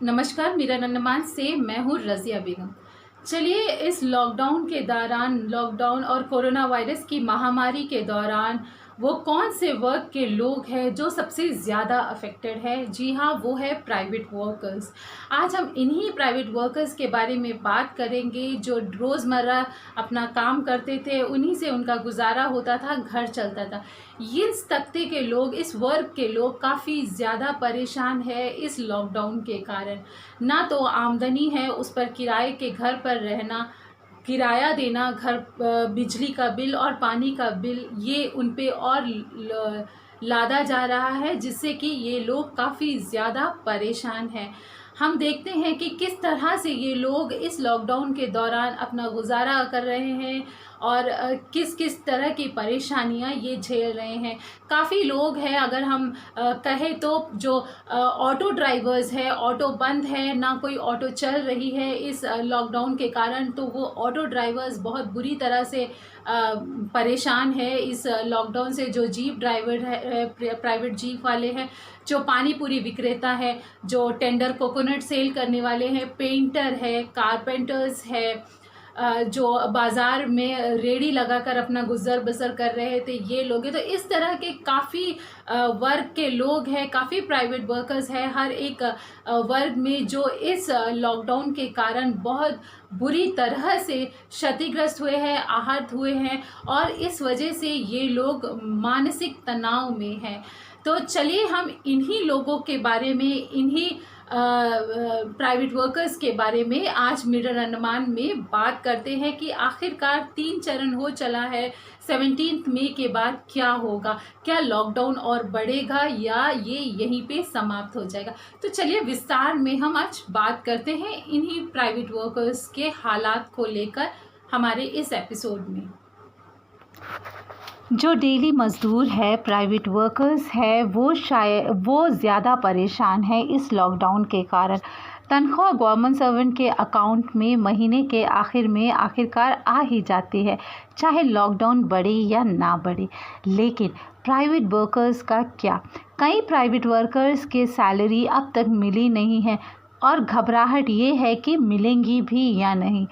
नमस्कार, मेरा नन्नमान से मैं हूँ रज़िया बेगम। चलिए, इस लॉकडाउन के दौरान लॉकडाउन और कोरोना वायरस की महामारी के दौरान वो कौन से वर्ग के लोग हैं जो सबसे ज़्यादा अफेक्टेड है? जी हाँ, वो है प्राइवेट वर्कर्स। आज हम इन्हीं प्राइवेट वर्कर्स के बारे में बात करेंगे जो रोज़मर्रा अपना काम करते थे, उन्हीं से उनका गुजारा होता था, घर चलता था। इस तबके के लोग, इस वर्ग के लोग काफ़ी ज़्यादा परेशान है इस लॉकडाउन के कारण। ना तो आमदनी है, उस पर किराए के घर पर रहना, किराया देना, घर बिजली का बिल और पानी का बिल, ये उन पे और लादा जा रहा है, जिससे कि ये लोग काफ़ी ज़्यादा परेशान हैं। हम देखते हैं कि किस तरह से ये लोग इस लॉकडाउन के दौरान अपना गुजारा कर रहे हैं और किस किस तरह की परेशानियां ये झेल रहे हैं। काफ़ी लोग हैं, अगर हम कहें तो जो ऑटो ड्राइवर्स है, ऑटो बंद है, ना कोई ऑटो चल रही है इस लॉकडाउन के कारण, तो वो ऑटो ड्राइवर्स बहुत बुरी तरह से परेशान है इस लॉकडाउन से। जो जीप ड्राइवर है, प्राइवेट जीप वाले हैं, जो पानी पूरी विक्रेता है, जो टेंडर कोकोनट सेल करने वाले हैं, पेंटर है, कारपेंटर्स है, जो बाज़ार में रेड़ी लगाकर अपना गुजर बसर कर रहे थे, ये लोग हैं। तो इस तरह के काफ़ी वर्ग के लोग हैं, काफ़ी प्राइवेट वर्कर्स हैं हर एक वर्ग में, जो इस लॉकडाउन के कारण बहुत बुरी तरह से क्षतिग्रस्त हुए हैं, आहत हुए हैं और इस वजह से ये लोग मानसिक तनाव में हैं। तो चलिए, हम इन्हीं लोगों के बारे में, इन्हीं प्राइवेट वर्कर्स के बारे में आज मिरर अनुमान में बात करते हैं कि आखिरकार 3 चरण हो चला है। 17 मई के बाद क्या होगा? क्या लॉकडाउन और बढ़ेगा या ये यहीं पे समाप्त हो जाएगा? तो चलिए, विस्तार में हम आज बात करते हैं इन्हीं प्राइवेट वर्कर्स के हालात को लेकर हमारे इस एपिसोड में। जो डेली मज़दूर है, प्राइवेट वर्कर्स है, वो ज़्यादा परेशान है इस लॉकडाउन के कारण। तनख्वाह गवर्नमेंट सर्वेंट के अकाउंट में महीने के आखिर में आखिरकार आ ही जाती है, चाहे लॉकडाउन बढ़े या ना बढ़े। लेकिन प्राइवेट वर्कर्स का क्या? कई प्राइवेट वर्कर्स के सैलरी अब तक मिली नहीं है और घबराहट ये है कि मिलेंगी भी या नहीं।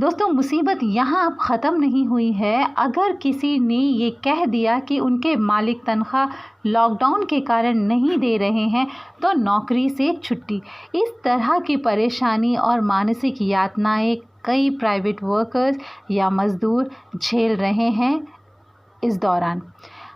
दोस्तों, मुसीबत यहाँ अब ख़त्म नहीं हुई है। अगर किसी ने ये कह दिया कि उनके मालिक तनख्वाह लॉकडाउन के कारण नहीं दे रहे हैं तो नौकरी से छुट्टी। इस तरह की परेशानी और मानसिक यातनाएं कई प्राइवेट वर्कर्स या मज़दूर झेल रहे हैं इस दौरान।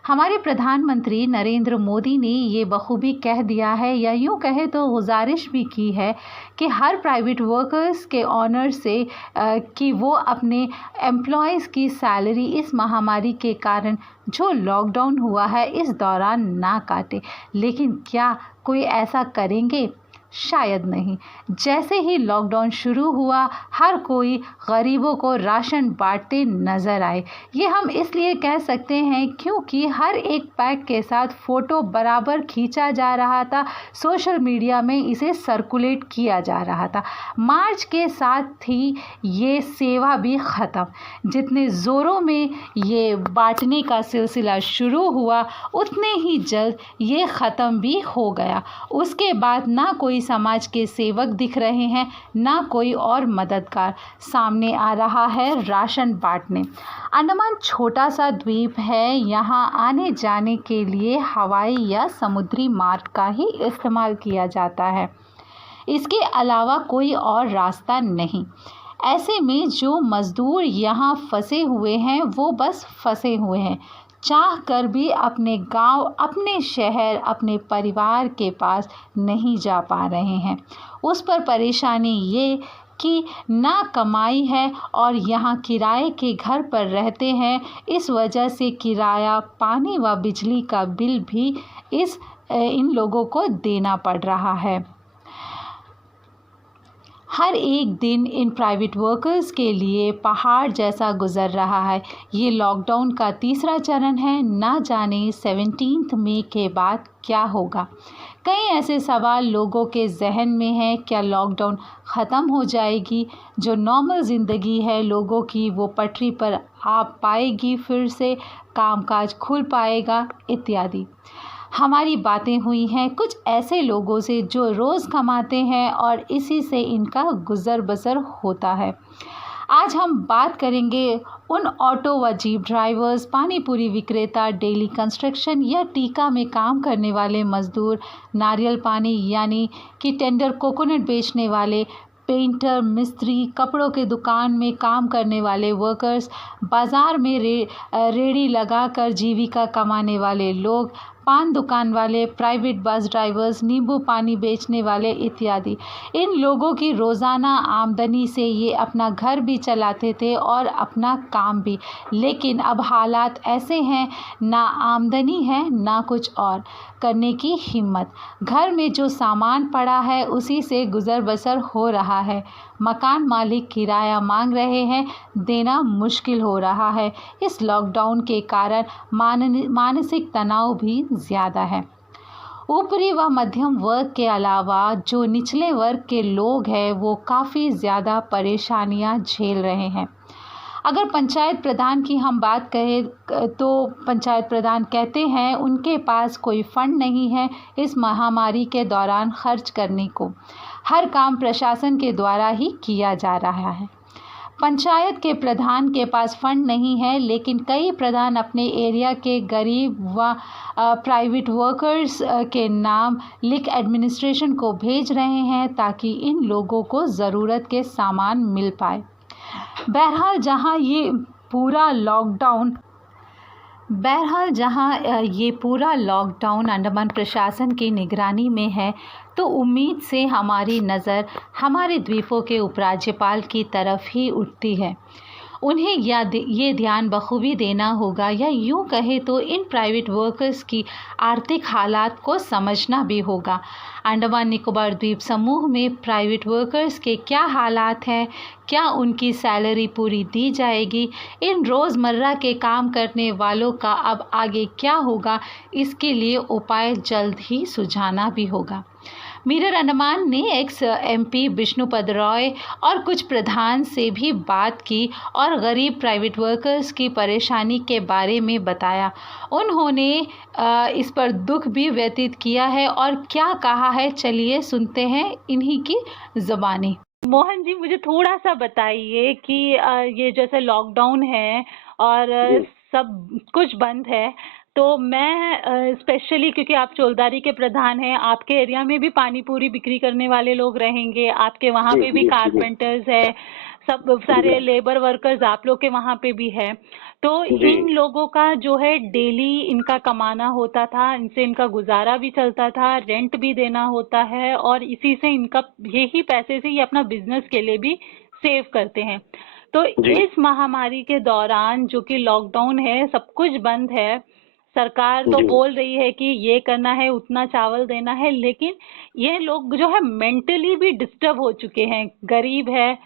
हमारे प्रधानमंत्री नरेंद्र मोदी ने ये बखूबी कह दिया है, या यूँ कहे तो गुजारिश भी की है कि हर प्राइवेट वर्कर्स के ऑनर से कि वो अपने एम्प्लॉयज़ की सैलरी इस महामारी के कारण जो लॉकडाउन हुआ है इस दौरान ना काटे। लेकिन क्या कोई ऐसा करेंगे? शायद नहीं। जैसे ही लॉकडाउन शुरू हुआ, हर कोई गरीबों को राशन बांटते नज़र आए। ये हम इसलिए कह सकते हैं क्योंकि हर एक पैक के साथ फ़ोटो बराबर खींचा जा रहा था, सोशल मीडिया में इसे सर्कुलेट किया जा रहा था। मार्च के साथ ही ये सेवा भी ख़त्म। जितने ज़ोरों में ये बांटने का सिलसिला शुरू हुआ, उतने ही जल्द ये ख़त्म भी हो गया। उसके बाद ना कोई समाज के सेवक दिख रहे हैं, ना कोई और मददगार सामने आ रहा है राशन बांटने। अंडमान छोटा सा द्वीप है, यहाँ आने जाने के लिए हवाई या समुद्री मार्ग का ही इस्तेमाल किया जाता है। इसके अलावा कोई और रास्ता नहीं। ऐसे में जो मज़दूर यहाँ फंसे हुए हैं वो बस फंसे हुए हैं, चाह कर भी अपने गांव, अपने शहर, अपने परिवार के पास नहीं जा पा रहे हैं। उस पर परेशानी ये कि ना कमाई है और यहाँ किराए के घर पर रहते हैं। इस वजह से किराया, पानी व बिजली का बिल भी इन लोगों को देना पड़ रहा है। हर एक दिन इन प्राइवेट वर्कर्स के लिए पहाड़ जैसा गुजर रहा है। ये लॉकडाउन का तीसरा चरण है। ना जाने 17 मई के बाद क्या होगा। कई ऐसे सवाल लोगों के जहन में हैं। क्या लॉकडाउन ख़त्म हो जाएगी? जो नॉर्मल ज़िंदगी है लोगों की, वो पटरी पर आ पाएगी? फिर से कामकाज खुल पाएगा? इत्यादि। हमारी बातें हुई हैं कुछ ऐसे लोगों से जो रोज़ कमाते हैं और इसी से इनका गुज़र बसर होता है। आज हम बात करेंगे उन ऑटो व जीप ड्राइवर्स, पानी पूरी विक्रेता, डेली कंस्ट्रक्शन या टीका में काम करने वाले मज़दूर, नारियल पानी यानी कि टेंडर कोकोनट बेचने वाले, पेंटर, मिस्त्री, कपड़ों के दुकान में काम करने वाले वर्कर्स, बाज़ार में रेड़ी लगाकर जीविका कमाने वाले लोग, पान दुकान वाले, प्राइवेट बस ड्राइवर्स, नींबू पानी बेचने वाले इत्यादि। इन लोगों की रोज़ाना आमदनी से ये अपना घर भी चलाते थे और अपना काम भी, लेकिन अब हालात ऐसे हैं, ना आमदनी है ना कुछ और करने की हिम्मत। घर में जो सामान पड़ा है उसी से गुज़र बसर हो रहा है। मकान मालिक किराया मांग रहे हैं, देना मुश्किल हो रहा है। इस लॉकडाउन के कारण मानसिक तनाव भी ज़्यादा है। ऊपरी व मध्यम वर्ग के अलावा जो निचले वर्ग के लोग हैं वो काफ़ी ज़्यादा परेशानियां झेल रहे हैं। अगर पंचायत प्रधान की हम बात करें तो पंचायत प्रधान कहते हैं उनके पास कोई फंड नहीं है इस महामारी के दौरान खर्च करने को। हर काम प्रशासन के द्वारा ही किया जा रहा है। पंचायत के प्रधान के पास फंड नहीं है, लेकिन कई प्रधान अपने एरिया के गरीब व प्राइवेट वर्कर्स के नाम लिख एडमिनिस्ट्रेशन को भेज रहे हैं ताकि इन लोगों को ज़रूरत के सामान मिल पाए। बहरहाल जहां ये पूरा लॉकडाउन अंडमान प्रशासन की निगरानी में है, तो उम्मीद से हमारी नज़र हमारे द्वीपों के उपराज्यपाल की तरफ ही उठती है। उन्हें ये ध्यान बखूबी देना होगा, या यूँ कहे तो इन प्राइवेट वर्कर्स की आर्थिक हालात को समझना भी होगा। अंडमान निकोबार द्वीप समूह में प्राइवेट वर्कर्स के क्या हालात हैं, क्या उनकी सैलरी पूरी दी जाएगी, इन रोज़मर्रा के काम करने वालों का अब आगे क्या होगा, इसके लिए उपाय जल्द ही सुझाना भी होगा। मिरर अंडमान ने एक्स एमपी विष्णुपद रॉय और कुछ प्रधान से भी बात की और गरीब प्राइवेट वर्कर्स की परेशानी के बारे में बताया। उन्होंने इस पर दुख भी व्यतीत किया है और क्या कहा है, चलिए सुनते हैं इन्हीं की ज़बानी। मोहन जी, मुझे थोड़ा सा बताइए कि ये जैसे लॉकडाउन है और सब कुछ बंद है, तो मैं स्पेशली क्योंकि आप चौलदारी के प्रधान हैं, आपके एरिया में भी पानी पूरी बिक्री करने वाले लोग रहेंगे, आपके वहाँ पे भी कारपेंटर्स है, सब सारे लेबर वर्कर्स आप लोग के वहाँ पे भी है। तो इन लोगों का जो है डेली इनका कमाना होता था, इनसे इनका गुजारा भी चलता था, रेंट भी देना होता है और इसी से इनका यही पैसे से ये अपना बिजनेस के लिए भी सेव करते हैं। तो इस महामारी के दौरान जो कि लॉकडाउन है, सब कुछ बंद है, सरकार तो बोल रही है कि ये करना है, उतना चावल देना है, लेकिन ये लोग जो है मेंटली भी डिस्टर्ब हो चुके हैं। गरीब है,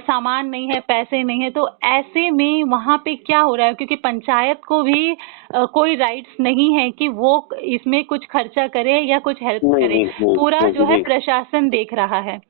सामान नहीं है, पैसे नहीं है, तो ऐसे में वहाँ पे क्या हो रहा है, क्योंकि पंचायत को भी कोई राइट्स नहीं है कि वो इसमें कुछ खर्चा करे या कुछ हेल्प करे, पूरा जो है प्रशासन देख रहा है।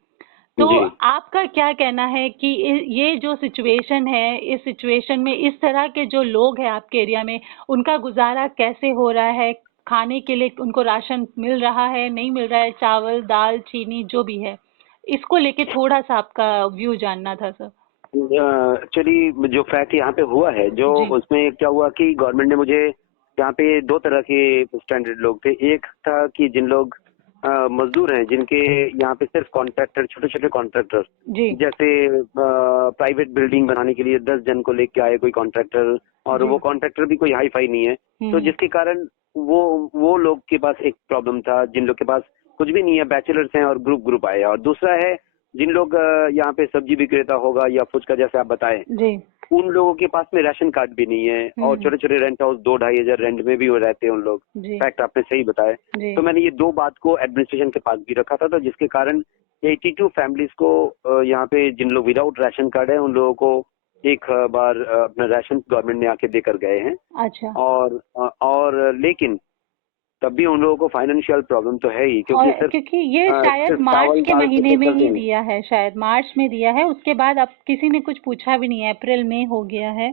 तो आपका क्या कहना है कि ये जो सिचुएशन है, इस सिचुएशन में इस तरह के जो लोग हैं आपके एरिया में, उनका गुजारा कैसे हो रहा है? खाने के लिए उनको राशन मिल रहा है, नहीं मिल रहा है, चावल, दाल, चीनी जो भी है, इसको लेके थोड़ा सा आपका व्यू जानना था सर। एक्चुअली जो फैक्ट यहाँ पे हुआ है, जो उसमें क्या हुआ कि गवर्नमेंट ने मुझे यहाँ पे दो तरह के स्टैंडर्ड लोग थे। एक था कि जिन लोग मजदूर हैं, जिनके यहाँ पे सिर्फ कॉन्ट्रैक्टर, छोटे छोटे कॉन्ट्रैक्टर, जैसे प्राइवेट बिल्डिंग बनाने के लिए 10 जन को लेके आए कोई कॉन्ट्रैक्टर, और वो कॉन्ट्रैक्टर भी कोई हाई फाई नहीं है, तो जिसके कारण वो लोग के पास एक प्रॉब्लम था, जिन लोग के पास कुछ भी नहीं है, बैचलर्स हैं और ग्रुप आए। और दूसरा है जिन लोग यहाँ पे सब्जी विक्रेता होगा या फुचका जैसे आप बताएं, उन लोगों के पास में राशन कार्ड भी नहीं है, और छोटे छोटे रेंट हाउस 2-2.5 हजार रेंट में भी वो रहते हैं उन लोग। फैक्ट आपने सही बताया। तो मैंने ये दो बात को एडमिनिस्ट्रेशन के पास भी रखा था, तो जिसके कारण 82 फैमिलीज को यहाँ पे जिन लोग विदाउट राशन कार्ड है, उन लोगों को एक बार अपना राशन गवर्नमेंट ने आके देकर गए हैं। अच्छा। और लेकिन तब भी उन लोगों को फाइनेंशियल प्रॉब्लम तो है ही, क्योंकि ये शायद मार्च के महीने में ही दिया है, शायद मार्च में दिया है, उसके बाद अब किसी ने कुछ पूछा भी नहीं है, अप्रैल में हो गया है।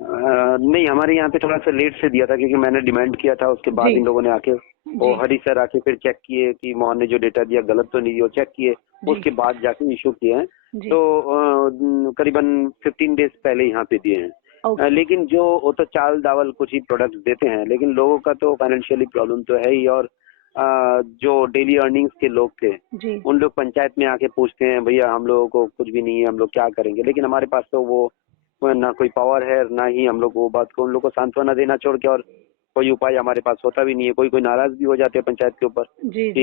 नहीं, हमारे यहाँ पे थोड़ा सा लेट से दिया था क्योंकि मैंने डिमांड किया था, उसके बाद जी इन लोगों ने आके वो जी हरी सर आके फिर चेक किए कि मोहन ने जो डेटा दिया गलत तो नहीं, वो चेक किए, जी उसके बाद जाके इशू किए हैं। जी। तो करीबन 15 डेज पहले यहाँ पे दिए हैं। ओके। लेकिन जो वो तो चाल दावल कुछ ही प्रोडक्ट्स देते हैं, लेकिन लोगों का तो फाइनेंशियली प्रॉब्लम तो है ही। और जो डेली अर्निंग्स के लोग थे, जी उन लोग पंचायत में आके पूछते हैं भैया हम लोगों को कुछ भी नहीं है, हम लोग क्या करेंगे। लेकिन हमारे पास तो वो ना कोई पावर है, ना ही हम लोग वो बात को उन लोग को सांत्वना देना छोड़ के और कोई उपाय हमारे पास होता भी नहीं है। कोई कोई नाराज भी हो जाते हैं पंचायत के ऊपर जी कि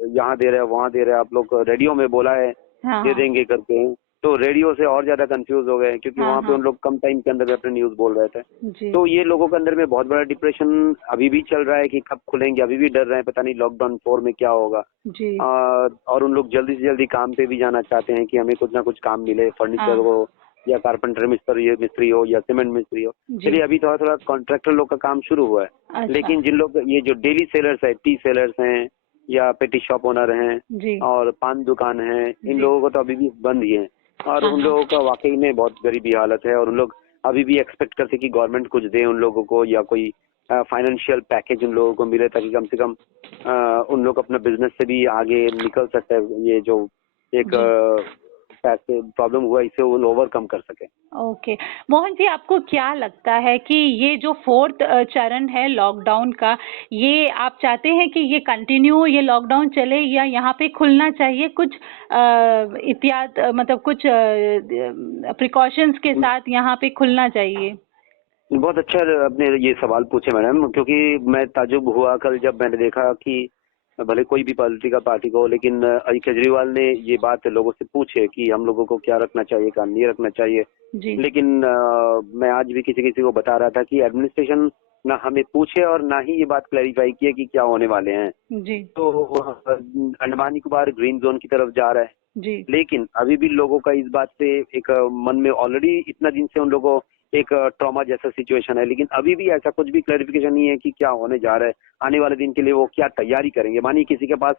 जी। यहाँ दे रहे हैं, वहाँ दे रहे हैं, आप लोग रेडियो में बोला है हाँ दे हाँ देंगे करके। तो रेडियो से और ज्यादा कंफ्यूज हो गए क्योंकि हाँ वहाँ पे हाँ। उन लोग कम टाइम के अंदर में अपने न्यूज बोल रहे थे। जी तो ये लोगों के अंदर में बहुत बड़ा डिप्रेशन अभी भी चल रहा है कि कब खुलेंगे, अभी भी डर रहे हैं, पता नहीं लॉकडाउन 4 में क्या होगा। जी। और उन लोग जल्दी से जल्दी काम पे भी जाना चाहते हैं कि हमें कुछ ना कुछ काम मिले, फर्नीचर हाँ। हो या कारपेंटर मिस्त्री हो या सीमेंट मिस्त्री हो। जी। चलिए अभी थोड़ा थोड़ा कॉन्ट्रैक्टर लोग का काम शुरू हुआ है, अच्छा। लेकिन जिन लोग ये जो डेली सेलर्स है, टी सेलर्स हैं या पेटी शॉप ओनर हैं जी और पान दुकान है, इन जी। लोगों को तो अभी भी बंद ही है। और हाँ उन हाँ लोगों का वाकई में बहुत गरीबी हालत है और उन लोग अभी भी एक्सपेक्ट करते कि गवर्नमेंट कुछ दे उन लोगों को या कोई फाइनेंशियल पैकेज उन लोगों को मिले ताकि कम से कम उन लोग अपना बिजनेस से भी आगे निकल सकते हैं। ये जो एक जी। पैसे प्रॉब्लम हुआ इसे वो ओवरकम कर सके। ओके। मोहन जी, आपको क्या लगता है कि ये जो फोर्थ चरण है लॉकडाउन का, ये आप चाहते हैं कि ये कंटिन्यू ये लॉकडाउन चले या यहाँ पे खुलना चाहिए कुछ एहतियात मतलब कुछ प्रिकॉशंस के साथ यहाँ पे खुलना चाहिए? बहुत अच्छा आपने ये सवाल पूछे मैडम, क्योंकि मैं ताजुब हुआ कल जब मैंने देखा कि भले कोई भी पॉलिटिकल पार्टी को, लेकिन केजरीवाल ने ये बात लोगों से पूछे कि हम लोगों को क्या रखना चाहिए, क्या नहीं रखना चाहिए। जी लेकिन मैं आज भी किसी किसी को बता रहा था कि एडमिनिस्ट्रेशन ना हमें पूछे और ना ही ये बात क्लैरिफाई किए कि क्या होने वाले हैं। जी तो अंडमान निकोबार ग्रीन जोन की तरफ जा रहा है, जी लेकिन अभी भी लोगों का इस बात से एक मन में ऑलरेडी इतना दिन से उन लोगों को एक ट्रॉमा जैसा सिचुएशन है, लेकिन अभी भी ऐसा कुछ भी क्लैरिफिकेशन नहीं है कि क्या होने जा रहा है। आने वाले दिन के लिए वो क्या तैयारी करेंगे। मानिए किसी के पास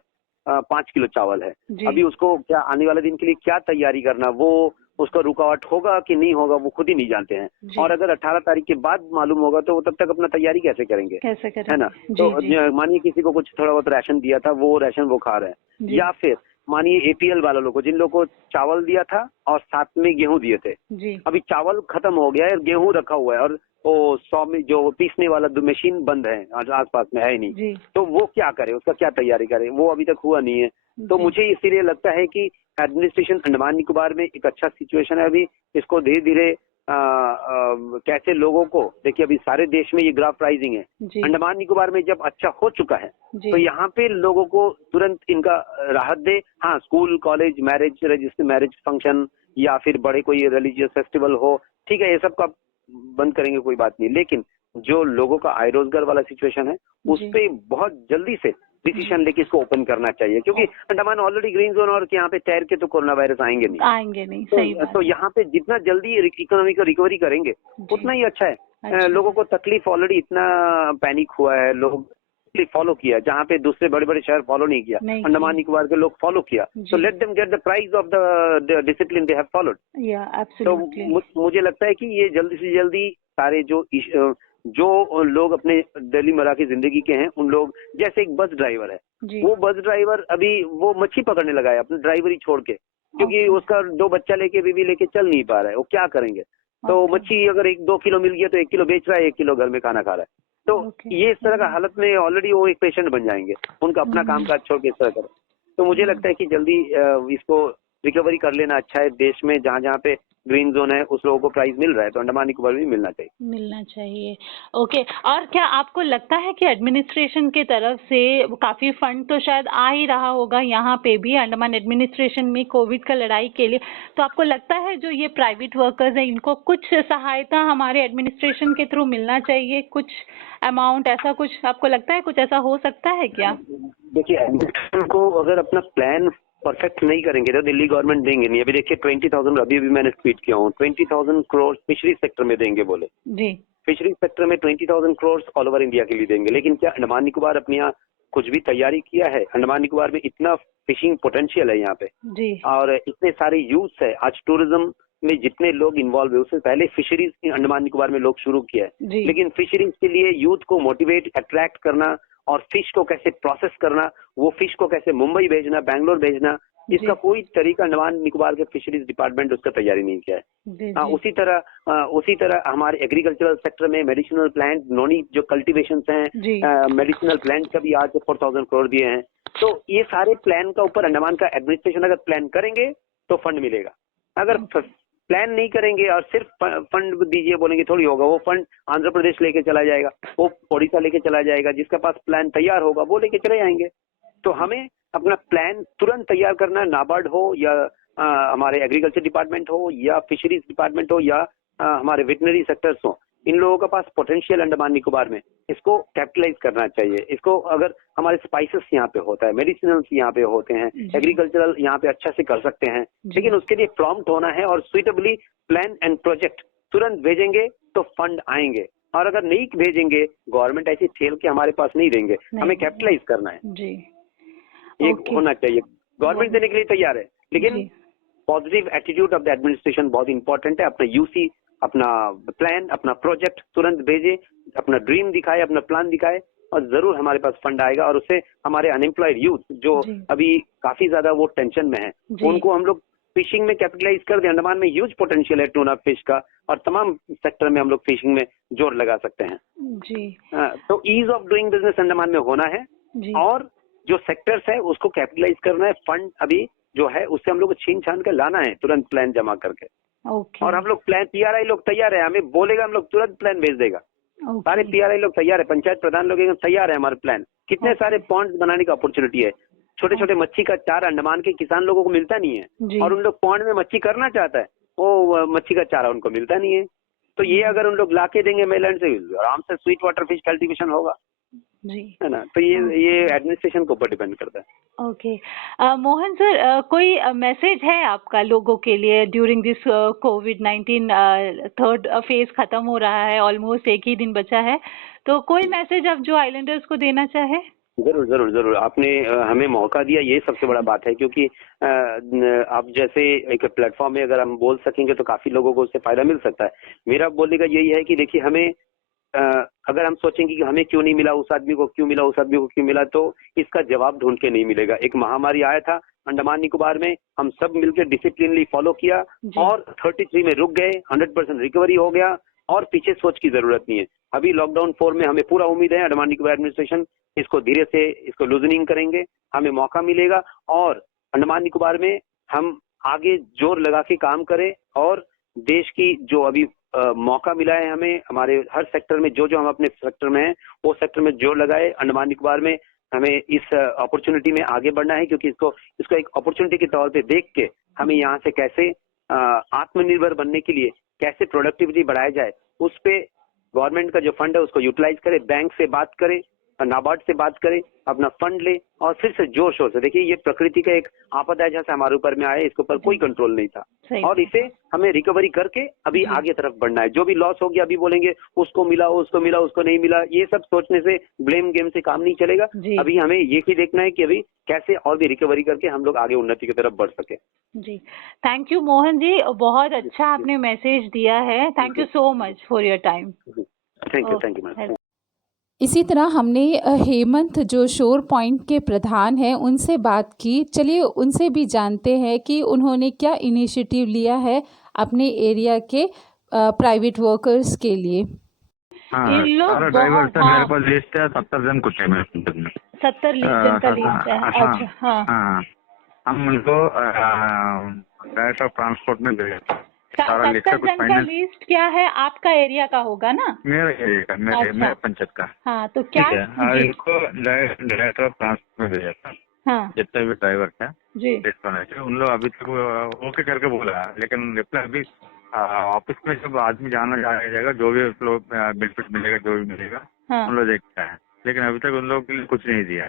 5 किलो चावल है, जी अभी उसको क्या आने वाले दिन के लिए क्या तैयारी करना, वो उसका रुकावट होगा कि नहीं होगा वो खुद ही नहीं जानते हैं। जी। और अगर 18 तारीख के बाद मालूम होगा तो वो तब तक अपना तैयारी कैसे करेंगे, कैसे है ना। करेंगे? तो जी जी मानिए किसी को कुछ थोड़ा बहुत राशन दिया था, वो राशन वो खा रहे हैं। जी या फिर मानिए एपीएल वाले लोगों को, जिन लोगों को चावल दिया था और साथ में गेहूं दिए थे, जी अभी चावल खत्म हो गया है, गेहूं रखा हुआ है और वो 100 में जो पीसने वाला मशीन बंद है, आस पास में है नहीं। जी तो वो क्या करे, उसका क्या तैयारी करे, वो अभी तक हुआ नहीं है। तो जी मुझे इसीलिए लगता है कि एडमिनिस्ट्रेशन अंडमान निकोबार में एक अच्छा सिचुएशन है। अभी इसको धीरे धीरे कैसे लोगों को, देखिए अभी सारे देश में ये ग्राफ राइजिंग है, जी अंडमान निकोबार में जब अच्छा हो चुका है जी तो यहाँ पे लोगों को तुरंत इनका राहत दे। हाँ, स्कूल कॉलेज मैरिज फंक्शन या फिर बड़े कोई रिलीजियस फेस्टिवल हो, ठीक है, ये सब का बंद करेंगे, कोई बात नहीं। लेकिन जो लोगों का आय रोजगार वाला सिचुएशन है उस जी पे बहुत जल्दी से डिसीजन लेके इसको ओपन करना चाहिए, क्योंकि अंडमान ऑलरेडी ग्रीन जोन और यहाँ पे तैर के तो कोरोना वायरस आएंगे नहीं। आएंगे नहीं, सही बात तो है। यहाँ पे जितना जल्दी इकोनॉमी का रिकवरी करेंगे जी उतना ही अच्छा है। अच्छा। लोगों को तकलीफ ऑलरेडी इतना पैनिक हुआ है, लोग फॉलो किया जहाँ पे दूसरे बड़े बड़े शहर फॉलो नहीं किया, नहीं अंडमान किया। निकोबार के लोग फॉलो किया। जी। तो let them get the prize of the discipline they have followed. या तो एब्सोल्युटली। मुझे लगता है कि ये जल्दी से जल्दी सारे जो लोग अपने डेली मरा की जिंदगी के हैं, उन लोग, जैसे एक बस ड्राइवर है, जी वो बस ड्राइवर अभी वो मच्छी पकड़ने लगा है अपनी ड्राइवरी छोड़ के, क्योंकि ओके उसका 2 बच्चा लेके बीवी लेके चल नहीं पा रहा है। वो क्या करेंगे। तो ओके मच्छी अगर 1-2 किलो मिल गया तो 1 किलो बेच रहा है, 1 किलो घर में खाना खा रहा है। तो ओके। ये इस तरह का हालत में ऑलरेडी वो एक पेशेंट बन जाएंगे, उनका अपना काम काज छोड़ के इस तरह करें। तो मुझे लगता है कि जल्दी इसको रिकवरी कर लेना अच्छा है। देश में जहाँ जहाँ पे ग्रीन जोन है उस लोगों को प्राइज मिल रहा है, तो अंडमान निकोबार भी मिलना चाहिए। मिलना चाहिए। ओके। और क्या आपको लगता है कि एडमिनिस्ट्रेशन के तरफ से काफी फंड तो शायद आ ही रहा होगा यहाँ पे भी अंडमान एडमिनिस्ट्रेशन में कोविड का लड़ाई के लिए, तो आपको लगता है जो ये प्राइवेट वर्कर्स हैं इनको कुछ सहायता हमारे एडमिनिस्ट्रेशन के थ्रू मिलना चाहिए, कुछ अमाउंट ऐसा कुछ आपको लगता है, कुछ ऐसा हो सकता है क्या? देखिए एडमिनिस्ट्रेशन को अगर अपना प्लान परफेक्ट नहीं करेंगे तो दिल्ली गवर्नमेंट देंगे नहीं। अभी देखिए 20,000, अभी भी मैंने ट्वीट किया हूँ, 20,000 करोड़ फिशरी सेक्टर में देंगे बोले। जी फिशरी सेक्टर में 20,000 करोड़ ऑल ओवर इंडिया के लिए देंगे, लेकिन क्या अंडमान निकोबार अपने यहाँ कुछ भी तैयारी किया है? अंडमान निकोबार में इतना फिशिंग पोटेंशियल है यहाँ पे जी और इतने सारे यूथ है। आज टूरिज्म में जितने लोग इन्वॉल्व है, उससे पहले फिशरीज अंडमान निकोबार में लोग शुरू किया है, लेकिन फिशरीज के लिए यूथ को मोटिवेट अट्रैक्ट करना और फिश को कैसे प्रोसेस करना, वो फिश को कैसे मुंबई भेजना, बैंगलोर भेजना, इसका कोई तरीका अंडमान निकोबार के फिशरीज डिपार्टमेंट उसका तैयारी नहीं किया है। उसी तरह हमारे एग्रीकल्चरल सेक्टर में मेडिसिनल प्लांट, नोनी जो कल्टीवेशन हैं, मेडिसिनल प्लांट का भी आज 4,000 करोड़ दिए हैं। तो ये सारे प्लान का ऊपर अंडमान का एडमिनिस्ट्रेशन अगर प्लान करेंगे तो फंड मिलेगा, अगर प्लान नहीं करेंगे और सिर्फ फंड दीजिए बोलेंगे थोड़ी होगा। वो फंड आंध्र प्रदेश लेके चला जाएगा, वो ओडिशा लेके चला जाएगा, जिसके पास प्लान तैयार होगा वो लेके चले जाएंगे। तो हमें अपना प्लान तुरंत तैयार करना, नाबार्ड हो या हमारे एग्रीकल्चर डिपार्टमेंट हो या फिशरीज डिपार्टमेंट हो या हमारे वेटनरी सेक्टर्स हो, इन लोगों का पास पोटेंशियल अंडमान निकोबार में, इसको कैपिटलाइज करना चाहिए। इसको अगर हमारे स्पाइसेस यहाँ पे होता है, मेडिसिनल्स यहाँ पे होते हैं, एग्रीकल्चरल यहाँ पे अच्छा से कर सकते हैं, लेकिन उसके लिए प्रॉम्प्ट होना है और सुइटेबली प्लान एंड प्रोजेक्ट तुरंत भेजेंगे तो फंड आएंगे। और अगर नहीं भेजेंगे, गवर्नमेंट ऐसी ठेल के हमारे पास नहीं देंगे, हमें कैपिटलाइज करना है। ये होना चाहिए। गवर्नमेंट देने के लिए तैयार है, लेकिन positive attitude of the administration बहुत इंपॉर्टेंट है। अपना यूसी, अपना प्लान, अपना प्रोजेक्ट तुरंत भेजे, अपना ड्रीम दिखाए, अपना प्लान दिखाए और जरूर हमारे पास फंड आएगा। और उससे हमारे अनएम्प्लॉयड यूथ जो अभी काफी ज्यादा वो टेंशन में है, उनको हम लोग फिशिंग में कैपिटलाइज कर दें। अंडमान में ह्यूज पोटेंशियल है टूना फिश का, और तमाम सेक्टर में हम लोग फिशिंग में जोर लगा सकते हैं। तो ease of doing business Andaman में होना है और जो सेक्टर्स है उसको कैपिटलाइज करना है। फंड अभी जो है उससे हम लोग को छीन छान कर लाना है, तुरंत प्लान जमा करके। और हम लोग प्लान, पीआरआई लोग तैयार है, हमें बोलेगा हम लोग तुरंत प्लान भेज देगा। सारे पीआरआई लोग तैयार है, पंचायत प्रधान लोग एकदम तैयार है हमारे प्लान। कितने सारे पॉन्ड बनाने का अपॉर्चुनिटी है, छोटे छोटे मच्छी का चारा अंडमान के किसान लोगों को मिलता नहीं है, और उन लोग पॉन्ड में मच्छी करना चाहता है, वो मच्छी का चारा उनको मिलता नहीं है। तो ये अगर उन लोग ला के देंगे मेलैंड से, आराम से स्वीट वाटर फिश कल्टीवेशन होगा, है ना। तो ये एडमिनिस्ट्रेशन के ऊपर डिपेंड करता है। ओके मोहन सर, कोई मैसेज है आपका लोगों के लिए during this covid third phase खत्म हो रहा है, ऑलमोस्ट एक ही दिन बचा है, तो कोई मैसेज आप जो आइलैंडर्स को देना चाहे? जरूर जरूर जरूर, आपने हमें मौका दिया, ये सबसे बड़ा बात है, क्योंकि आप जैसे एक प्लेटफॉर्म में अगर हम बोल सकेंगे तो काफी लोगों को उससे फायदा मिल सकता है। मेरा बोलने का यही है कि देखिए, हमें अगर हम सोचेंगे कि हमें क्यों नहीं मिला, उस आदमी को क्यों मिला, उस आदमी को क्यों मिला, तो इसका जवाब ढूंढ के नहीं मिलेगा। एक महामारी आया था अंडमान निकोबार में, हम सब मिलकर डिसिप्लिनली फॉलो किया और 33 में रुक गए, 100% रिकवरी हो गया और पीछे सोच की जरूरत नहीं है। अभी लॉकडाउन 4 में हमें पूरा उम्मीद है अंडमान निकोबार एडमिनिस्ट्रेशन इसको धीरे से इसको लूजनिंग करेंगे, हमें मौका मिलेगा और अंडमान निकोबार में हम आगे जोर लगा के काम करें और देश की जो अभी मौका मिला है हमें, हमारे हर सेक्टर में जो हम अपने सेक्टर में हैं वो सेक्टर में जोर लगाए। अंडमान निकोबार में हमें इस अपॉर्चुनिटी में आगे बढ़ना है, क्योंकि इसको एक अपॉर्चुनिटी के तौर पे देख के हमें यहाँ से कैसे आत्मनिर्भर बनने के लिए कैसे प्रोडक्टिविटी बढ़ाया जाए, उस पे गवर्नमेंट का जो फंड है उसको यूटिलाइज करे, बैंक से बात करे, नाबार्ड से बात करे, अपना फंड ले और फिर से जोर शोर से। देखिए, ये प्रकृति का एक आपदा है जैसे हमारे ऊपर में आया, इसके ऊपर कोई कंट्रोल नहीं था और इसे हमें रिकवरी करके अभी आगे तरफ बढ़ना है। जो भी लॉस हो गया, अभी बोलेंगे उसको मिला, उसको नहीं मिला, ये सब सोचने से, ब्लेम गेम से काम नहीं चलेगा। अभी हमें ये ही देखना है कि अभी कैसे और भी रिकवरी करके हम लोग आगे उन्नति की तरफ बढ़ सके। जी, थैंक यू मोहन जी, बहुत अच्छा आपने मैसेज दिया है। Thank you so much for your time. Thank you ma'am. इसी तरह हमने हेमंत जो शोर पॉइंट के प्रधान हैं उनसे बात की। चलिए उनसे भी जानते हैं कि उन्होंने क्या इनिशिएटिव लिया है अपने एरिया के प्राइवेट वर्कर्स के लिए। सारा ड्राइवर से मेरे पास लिस्ट है, 70 जन कुछ है मेरे पास में। 70 जन का लिस्ट है। अच्छा, हाँ। हम उनको डायरेक्ट ऑफ ट्रांसपोर्ट में भेजे। 70 जन का लिस्ट क्या है? आपका एरिया का होगा ना? मेरा एरिया का, मेरे पंचायत का। हाँ, तो क्या इनको डायरेक्ट ऑफ ट्रांसपोर्ट में भेजा था। हाँ। जितने भी ड्राइवर थे उन लोग अभी तक ओके करके बोला, लेकिन रिप्लाई अभी ऑफिस में जब आदमी जाएगा जो भी लोग बेनिफिट मिलेगा, जो भी मिलेगा उन लोग देखता है, लेकिन अभी तक उन लोगों के लिए कुछ नहीं दिया।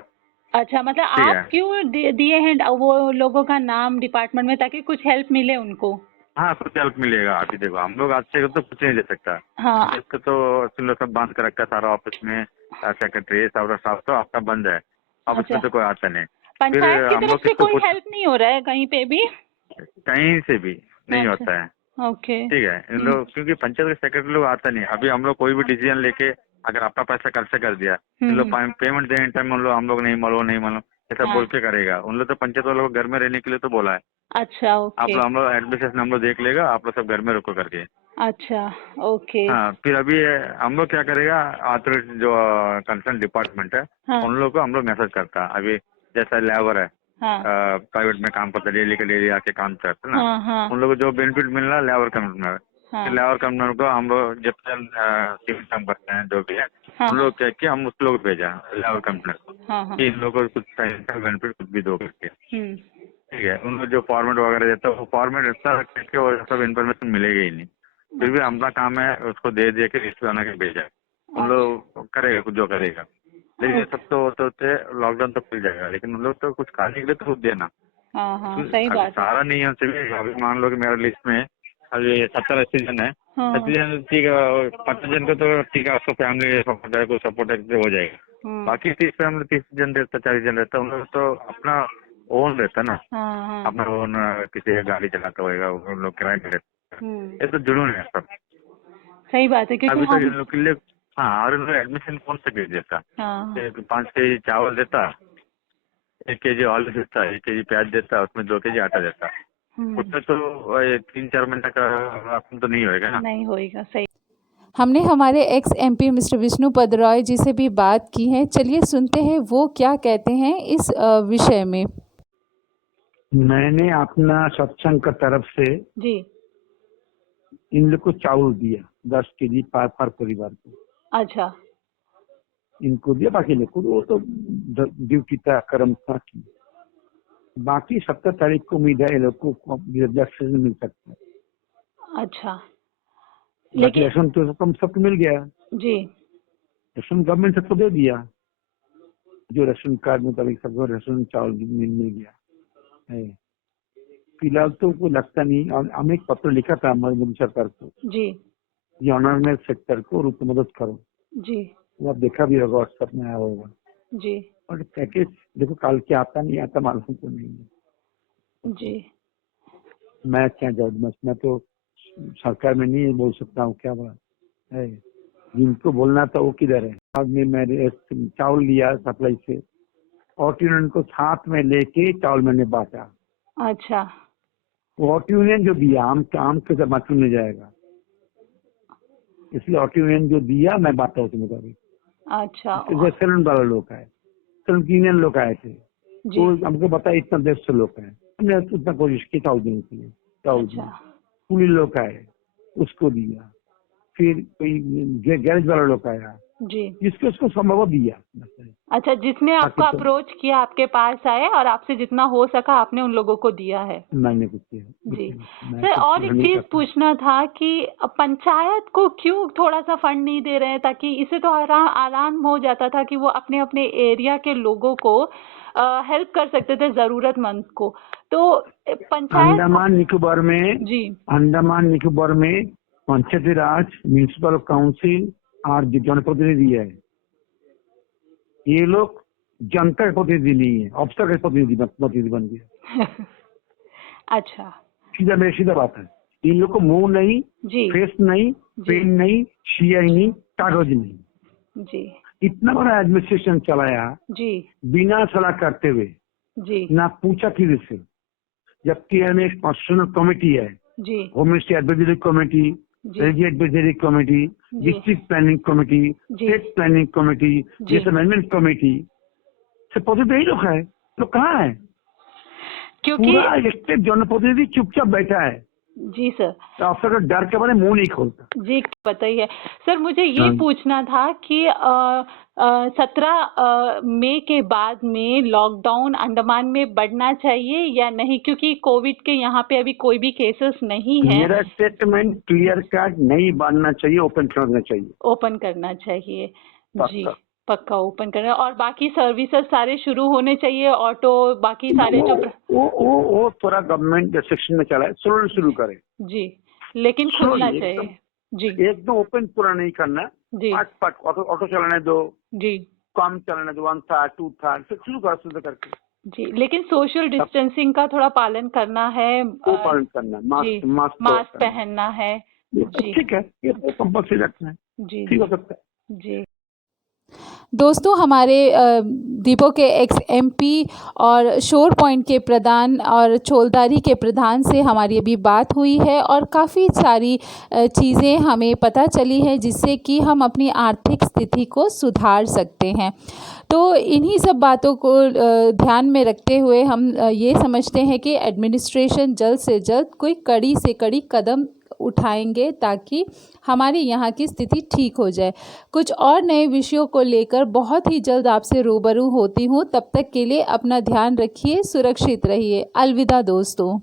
अच्छा, मतलब आप क्यों दिए हैं वो लोगों का नाम डिपार्टमेंट में, ताकि कुछ हेल्प मिले उनको? हाँ, कुछ हेल्प मिलेगा। अभी देखो, हम लोग आज से तो कुछ नहीं दे सकता। हाँ। इसको तो सब बंद कर रखा है सारा ऑफिस में, सेक्रेटरी सारा स्टाफ तो आपका बंद है ऑफिस में, तो कोई आता नहीं। पंचायत की तरफ से कोई हेल्प नहीं हो रहा है कहीं पे भी? कहीं से भी नहीं होता है। ओके। ठीक है, इन लोग क्योंकि पंचायत के सेक्रेटरी लोग आता नहीं। अभी हम लोग कोई भी डिसीजन लेके अगर अपना पैसा खर्च कर दिया, इन लोग पेमेंट देने टाइम हम लोग नहीं मालूम ऐसा बोल के करेगा। उन लोग तो पंचायत वालों को घर में रहने के लिए तो बोला है। अच्छा, ओके। आप लोग हम लोग एडमिनिस्ट्रेशन हम लोग देख लेगा, आप लोग सब घर में रुको करके। अच्छा, ओके। हाँ, फिर अभी हम लोग क्या करेगा, अथॉरिटी जो कंसर्न डिपार्टमेंट है, हाँ, उन लोग को हम लोग मैसेज करता है। अभी जैसा लेबर है, हाँ, प्राइवेट में काम करता है, डेली के डेली आके काम करता है ना, हाँ, हाँ, उन लोग को जो बेनिफिट मिल रहा है लेबर कंपनी, हाँ, लेबर कंपनी को हम लोग जब तक काम करते हैं जो भी है, हाँ, उन लोग कह के हम उस लोग भेजा लेबर कंपनी को हाँ, हाँ, कि इन लोगों को कुछ बेनिफिट कुछ भी दो करके। हम्म, ठीक है, उन लोग जो फॉर्मेट वगैरह देता है वो फॉर्मेट इतना करके और सब इन्फॉर्मेशन मिलेगा ही नहीं। फिर भी अपना काम है उसको दे के रिश्ते बना के भेजा। उन लोग करेगा कुछ जो करेगा, लेकिन ये सब तो होते लॉकडाउन तो खुल जाएगा, लेकिन उन लोग तो कुछ खाने के लिए तो खुद देना। हाँ, हाँ, सही बात है। सारा नहीं है चलिए, अभी मान लो कि मेरा लिस्ट में अभी 70-80 जन है, 80 जन ठीक है, 50 जन को तो ठीक है, उसको फैमिली सपोर्ट है, कोई सपोर्ट है हो जाएगा। बाकी 30 जन रहता, 40 जन रहता, उन लोग तो अपना ओन रहता ना, अपना ओन किसी गाड़ी चलाता होगा, उन लोग किराए पे रहता। ये तो जुनून है सब। सही बात है, क्योंकि अभी तो इन लोग के लिए हाँ, और इन लोग एडमिशन कौन सा भेज देता, 5 केजी चावल देता, 1 केजी आलू देता, 1 केजी प्याज देता, उसमें 2 केजी आटा देता। उसमें तो 3-4 महीने का राशन तो नहीं होएगा ना। नहीं होएगा, सही। हमने हमारे ex MP mister Vishnupad Roy ji से भी बात की है। चलिए सुनते हैं वो क्या कहते हैं इस विषय में। मैंने अपना सत्संग का तरफ से जी, इन लोग को चावल दिया 10 केजी पर परिवार को। अच्छा, इनको दिया, बाकी लोग को वो तो ड्यूटी था, कर्म था कि बाकी 17 तारीख को उम्मीद है ये लोग को रिलैक्सेशन मिल सकता है। अच्छा, लेकिन राशन तो सबको मिल गया जी, राशन गवर्नमेंट सबको दे दिया, जो राशन कार्ड मुताबिक सबको राशन चावल मिल गया है। फिलहाल तो कोई लगता नहीं। और हमने एक पत्र लिखा था मोदी सरकार को जी, ये ऑनरमेंट सेक्टर को रूप मदद करो जी, वो आप देखा भी होगा, व्हाट्सएप में आया होगा जी। और पैकेज देखो काल के आता नहीं आता मालूम तो नहीं है जी। मैं क्या जज, मैं तो सरकार में नहीं बोल सकता हूँ क्या बात है, जिनको बोलना था वो किधर है। आज मैंने चावल लिया सप्लाई से, ऑट यूनियन को साथ में लेके चावल मैंने बांटा। अच्छा, ऑट यूनियन जो दिया आम के जमात में जाएगा, इसलिए ऑट यूनियन जो दिया मैं बांटा उसके मुताबिक। अच्छा, सिलेंडर वाले लोग आए, यूनियन लोग आए थे, तो हमको बताया इतना देश से लोग आए, हमने उतना कोशिश की चावल देने के लिए। चावल पुलिस लोग आए उसको दिया, फिर कोई गैरेज वाला लोग आया जी, जिसको उसको संभव दिया। अच्छा, जिसने आपको अप्रोच किया आपके पास आए और आपसे जितना हो सका आपने उन लोगों को दिया है। मैंने कुछ किया जी। सर, और एक चीज पूछना था कि पंचायत को क्यों थोड़ा सा फंड नहीं दे रहे हैं, ताकि इसे तो आराम हो जाता था कि वो अपने अपने एरिया के लोगों को हेल्प कर सकते थे, जरूरतमंद को। तो पंचायत अंडमान निकोबार में जी, अंडमान निकोबार में पंचायती राज, म्यूनिसिपल काउंसिल और जनप्रतिनिधि है, ये लोग जनता के प्रतिनिधि नहीं है, अफसर के प्रतिनिधि बन गया। अच्छा, सीधा बात है। इन लोग को मुंह नहीं जी, फेस नहीं, पेन नहीं, सियाई नहीं, कागज नहीं जी। इतना बड़ा एडमिनिस्ट्रेशन चलाया जी, बिना सलाह करते हुए जी, ना पूछा किसी से, जबकि हमें एक कॉन्स्टिट्यूशनल कमेटी है जी, home ministry advisory committee, resident advisory committee, district planning committee, state planning committee, management committee से प्रतिनिधि यही लोग है, तो कहाँ है? क्योंकि पूरा स्टेट जनप्रतिनिधि चुपचाप बैठा है जी सर, तो अफसर का डर के बारे में मुंह नहीं खोलता जी। बताइए सर, मुझे ये पूछना था कि 17 मई के बाद में लॉकडाउन अंडमान में बढ़ना चाहिए या नहीं, क्योंकि कोविड के यहाँ पे अभी कोई भी केसेस नहीं है। मेरा स्टेटमेंट क्लियर कट, नहीं बढ़ना चाहिए, ओपन करना चाहिए। ओपन करना चाहिए जी, पक्का ओपन करना। और बाकी सर्विसेज सारे शुरू होने चाहिए, ऑटो बाकी सारे जो वो थोड़ा गवर्नमेंट सेक्शन में चला है, शुरू करे जी, लेकिन खुलना चाहिए जी, एकदम ओपन पूरा नहीं करना जी। ऑटो चलाने दो जी, कम चलाने दो, 1 था 2 था, शुरू करके जी, लेकिन सोशल डिस्टेंसिंग का थोड़ा पालन करना है। वो पालन करना, मास्क पहनना है। जी ठीक है, ये तो कंपल्सरी रखना है। जी ठीक हो सकता है। जी दोस्तों, हमारे दीपो के एक्स एमपी और शोर पॉइंट के प्रधान और चोलदारी के प्रधान से हमारी अभी बात हुई है और काफ़ी सारी चीज़ें हमें पता चली है जिससे कि हम अपनी आर्थिक स्थिति को सुधार सकते हैं। तो इन्हीं सब बातों को ध्यान में रखते हुए हम ये समझते हैं कि एडमिनिस्ट्रेशन जल्द से जल्द कोई कड़ी से कड़ी कदम उठाएंगे ताकि हमारे यहाँ की स्थिति ठीक हो जाए। कुछ और नए विषयों को लेकर बहुत ही जल्द आपसे रूबरू होती हूँ। तब तक के लिए अपना ध्यान रखिए, सुरक्षित रहिए। अलविदा दोस्तों।